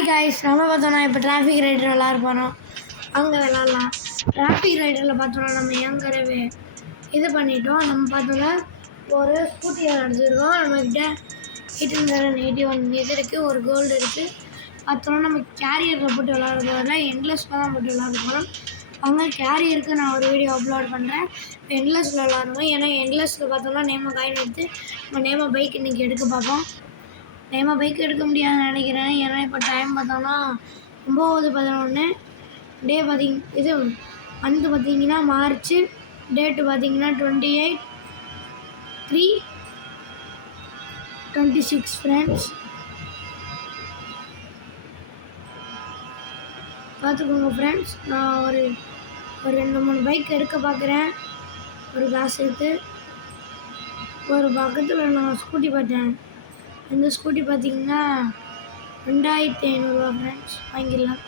Hi guys, நம்ம பார்த்தோன்னா இப்போ டிராஃபிக் ரைடர் விளாட போகிறோம். அங்கே விளாட்லாம். டிராஃபிக் ரைடரில் பார்த்தோன்னா நம்ம ஏற்கனவே இது பண்ணிட்டோம். நம்ம பார்த்தோன்னா ஒரு ஸ்கூட்டி அடிச்சிருக்கோம். நம்மக்கிட்ட 881 இது இருக்குது, ஒரு கோல்டு இருக்குது. பார்த்தோன்னா நம்ம கேரியரில் போட்டு விளாட போகிறோம். எண்ட்லெஸில் தான் போட்டு விளாட போகிறோம். அங்கே கேரியருக்கு நான் ஒரு வீடியோ அப்லோட் பண்ணுறேன். எண்ட்லெஸில் விளாடுவோம். ஏன்னா எண்ட்லெஸில் பார்த்தோன்னா நேம காயின் எடுத்து நம்ம நேம பைக் இன்றைக்கி எடுக்க பார்ப்போம். நேம பைக் எடுக்க முடியாதுன்னு நினைக்கிறேன். ஏன்னா இப்போ டைம் பார்த்தோன்னா 9:11 டே இது மந்த்து பார்த்தீங்கன்னா மார்ச், டேட்டு பார்த்தீங்கன்னா 28/3/26 ஃப்ரெண்ட்ஸ். பார்த்துக்கோங்க ஃப்ரெண்ட்ஸ். நான் ஒரு 2-3 பைக் எடுக்க பார்க்குறேன். ஒரு காசு எடுத்து ஒரு பக்கத்தில் நான் ஸ்கூட்டி பார்த்தேன். இந்த ஸ்கூட்டி பார்த்தீங்கன்னா 2500 ஃப்ரெண்ட்ஸ். வாங்கிடலாம்.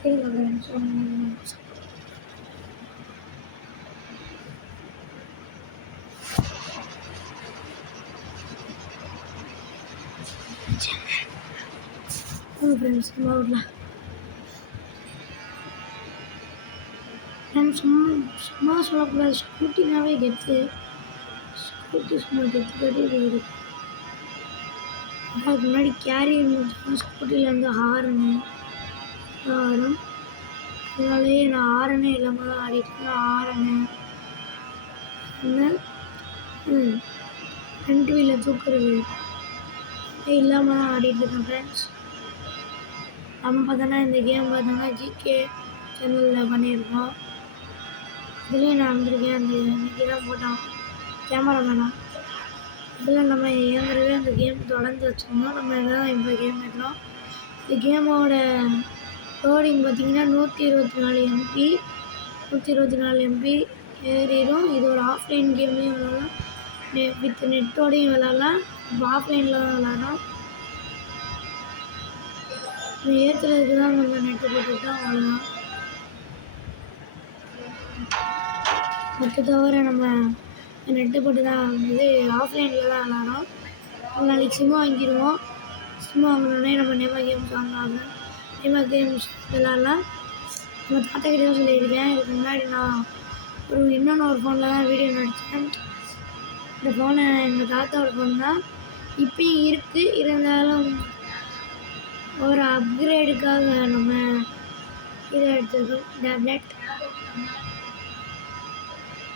சரிங்க ஃப்ரெண்ட்ஸ். ஃப்ரெண்ட்ஸ் நம்ம ஊரில் ஃப்ரெண்ட்ஸ் சும்மா சொல்லக்கூடாது. ஸ்கூட்டினாவே கெத்து. ஸ்கூட்டி சும்மா கெத்து கட்டி போயிடுது. அதுக்கு முன்னாடி கேரியர் ஸ்கூட்டியில் வந்து ஹாரனு வரும். அதனாலேயே நான் ஹாரனே இல்லாமல் தான் ஆடிட்டேன். ஹாரனு ஃப்ரண்ட் வீலில் தூக்குறது இல்லாமல் தான் ஆடிட்டு இருக்கேன் ஃப்ரெண்ட்ஸ். நம்ம பார்த்தோன்னா இந்த கேம் பார்த்தோன்னா ஜிகே சேனலில் பண்ணியிருக்கோம். இதுலேயும் நான் வந்திருக்கேன். அந்த இன்றைக்கி தான் போட்டோம் கேமராமேனாக. இதில் நம்ம ஏற்கனவே அந்த கேம் தொடர்ந்து வச்சுருந்தோம். நம்ம எதாவது இப்போ கேம் ஏற்றோம். இந்த கேமோட லோடிங் பார்த்திங்கன்னா 124 MB ஏறிடும். இது ஒரு ஆஃப்லைன் கேம்லேயும் விளாட்லாம், வித் நெட்டோடையும் விளாட்லாம். இப்போ ஆஃப்லைனில் தான் விளாட்றோம். ஏற்றுறதுக்கு தான் நம்ம நெட்டு போட்டுக்கிட்டோம், அவ்வளோதான். மற்ற தவிர நம்ம நெட்டு போட்டு தான் இது ஆஃப்லைனில் தான் விளாட்றோம். நாளைக்கு சிம் வாங்கிடுவோம். சிம் வாங்கினோடனே நம்ம நேமா கேம்ஸ் வாங்கினாங்க. நேமா கேம்ஸ் விளாட்லாம். நம்ம தாத்தாக்கிட்ட தான் சொல்லியிருக்கேன். இதுக்கு முன்னாடி நான் இன்னொன்று ஒரு ஃபோனில் தான் வீடியோ நடித்தேன். இந்த ஃபோனை எங்கள் தாத்தாவோட ஃபோன் தான் இப்பயும் இருக்குது. இருந்தாலும் ஒரு அப்கிரேடுக்காக நம்ம இதை எடுத்துருக்கோம், டேப்லெட்.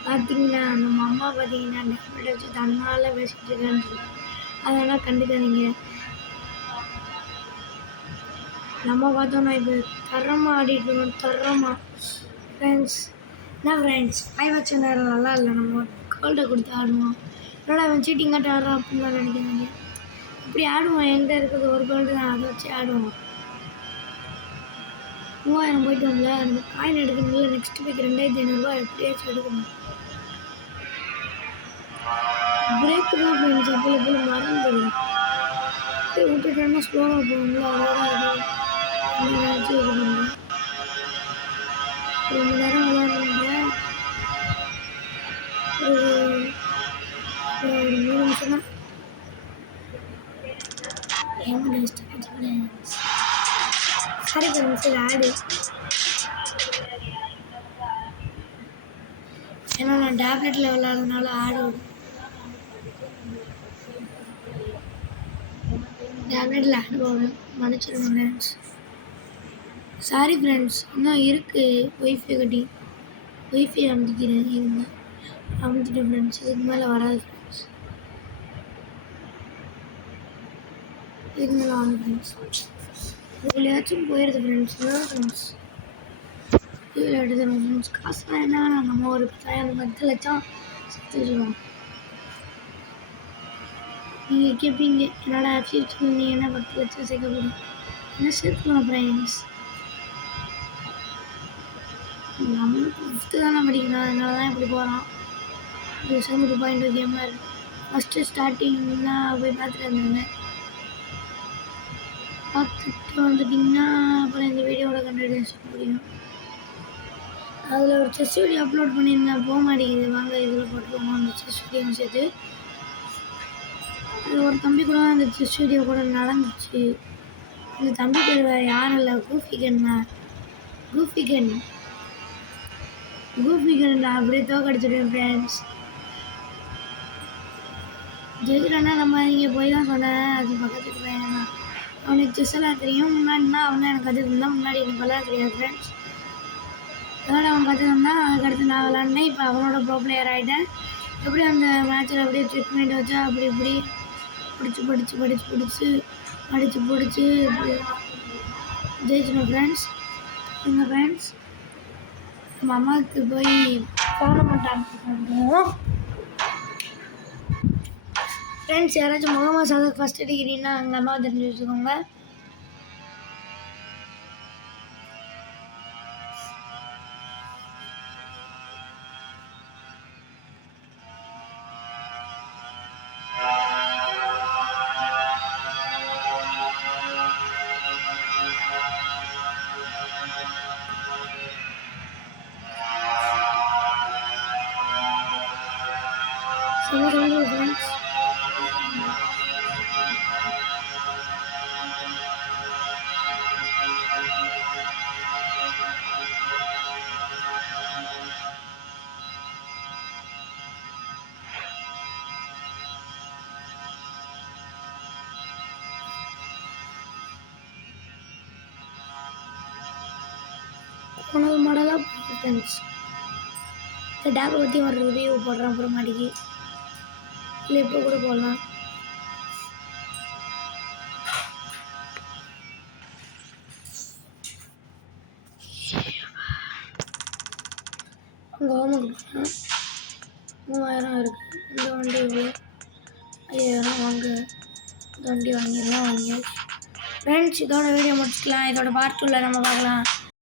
பார்த்திங்கன்னா நம்ம அம்மா பார்த்திங்கன்னா டேப்லெட் வச்சு தன்னால் பேசிகிட்டு இருக்கான்னு அதெல்லாம் கண்டுக்காதீங்க. நம்ம பார்த்தோன்னா இது தரமாக ஆடிட்டு இருக்கோம். தரமாக ஃப்ரெண்ட்ஸ். என்ன ஃப்ரெண்ட்ஸ், ஆய் வச்ச நேரம் நல்லா இல்லை. நம்ம கோல்டை கொடுத்து ஆடுவோம். என்னடா அவன் சீட்டிங்காட்ட ஆடுறான் அப்படின்லாம் நினைக்காதீங்க. இப்படி ஆடுவோம். எங்கே இருக்குது ஒரு கோல்டு தான், அதை வச்சு ஆடுவோம். 3000 போய்ட்டு வரல. அந்த காயின் எடுக்கணும்ல. நெக்ஸ்ட் வீக் 2500 எப்படியாச்சும் எடுக்கணும். பிரேக்கு தான் ஃப்ரெண்ட்ஸ் அப்போ எப்படி மறந்துடும். அப்படியே விட்டுட்டோன்னா ஸ்லோவாக போகணும்ல. அதோட ஏதாச்சும் இது பண்ணுறேன். 2 மணி நேரம் விளையாடுறாங்க. ஒரு 3 நிமிஷம் தான். சரி ஃப்ரெண்ட்ஸ், இது ஆடு. ஏன்னா நான் டேப்லெட்டில் விளாட்றதுனால ஆடு வரும். டேப்லெட்டில் ஆடு வரும், மன்னிச்சிருங்க ஃப்ரெண்ட்ஸ். Sorry friends. இன்னும் இருக்குது ஒய்ஃபை கட்டி. ஒய்ஃபை அமுத்திக்கிறேன். இருந்தால் அமுத்திட்டேன் ஃப்ரெண்ட்ஸ். இதுக்கு மேலே வராது ஃப்ரெண்ட்ஸ். இதுக்கு மேலே வாங்க ஃப்ரெண்ட்ஸ். இதுலையாச்சும் போயிடுது ஃப்ரெண்ட்ஸ். அதான் ஃப்ரெண்ட்ஸ் இதில் எடுத்துருவோம் ஃப்ரெண்ட்ஸ். காசுலாம் என்ன நம்ம ஒரு 10 லட்சம் சேர்த்து வச்சுருவோம். நீங்கள் கேட்பீங்க, என்னோட ஃபியூச்சர் நீ என்ன 10 லட்சம் சேர்க்க போகிறீங்க? என்ன சேர்த்துக்கலாம் ஃப்ரெண்ட்ஸ். நம்மளுக்கு 5th தானே படிக்கிறோம். அதனால தான் இப்படி போகிறோம். இது 2.2 கேமாக இருக்குது. ஃபஸ்ட்டு ஸ்டார்டிங்னா போய் பார்த்துட்டு வந்திருந்தேன். பார்த்துட்டு வந்துட்டிங்கன்னா அப்புறம் இந்த வீடியோவோட கண்டினியூஷன் முடியும். அதில் ஒரு செஸ் வீடியோ அப்லோட் பண்ணியிருந்தேன், போக மாட்டேங்குது. வாங்க இதில் போட்டுருவோம் அந்த செஸ் வீடியோ சேர்த்து. அது ஒரு தம்பி கூட அந்த செஸ் வீடியோ கூட நடந்துச்சு. இந்த தம்பி பேர் வேறு யாரும் இல்லை, கூஃபிகன் தான். கூஃபிகன் நான் அப்படியே தோக்கடிச்சிடுவேன் ஃப்ரெண்ட்ஸ். ஜெயிச்சிட்டோன்னா நம்ம இங்கே போய் தான் சொன்னேன், அது பக்கத்துக்கு பையன் தான். அவனுக்கு செஸ் எல்லாம் தெரியும். முன்னாடினா அவன் தான் எனக்கு கற்று தந்தான். முன்னாடி எனக்கு விளையாட தெரியாது ஃப்ரெண்ட்ஸ். அதோட அவன் கற்று தந்தான். அதுக்கடுத்து நான் விளாட்னேன். இப்போ அவனோட ப்ரோ பிளேயர் ஆகிட்டேன். எப்படி அந்த மேட்ச்சில் அப்படியே ட்ரீட்மெண்ட் வச்சா அப்படி இப்படி பிடிச்சி ஜெயிச்சிடும் ஃப்ரெண்ட்ஸ். எங்கள் ஃப்ரெண்ட்ஸ் நம்ம அம்மாவுக்கு போய் டோர்னமெண்ட் ஆடுவோம் ஃப்ரெண்ட்ஸ். யாராச்சும் முகமது சாதக் ஃபஸ்ட் டிகிரின்னா எங்கள் அம்மாவை தெரிஞ்சு வச்சுக்கோங்க. ஃப்ரெண்ட்ஸ் உனக்கு மாடலாக ஃப்ரெண்ட்ஸ் இந்த டேப்பை பற்றி ஒரு ரிவ்யூ போடுறேன் அப்புறமாட்டிக்கு. இல்லை இப்போ கூட போடலாம். அங்கே ஹோமுக்கு போனால் 3000 இருக்குது. இந்த வண்டி இவ்வளோ 5000 வாங்க. இந்த வண்டி வாங்கிடலாம். ஃப்ரெண்ட்ஸ் இதோட வீடியோ முடிச்சுக்கலாம். இதோட பார்ட் 2ல நம்ம பார்க்கலாம்.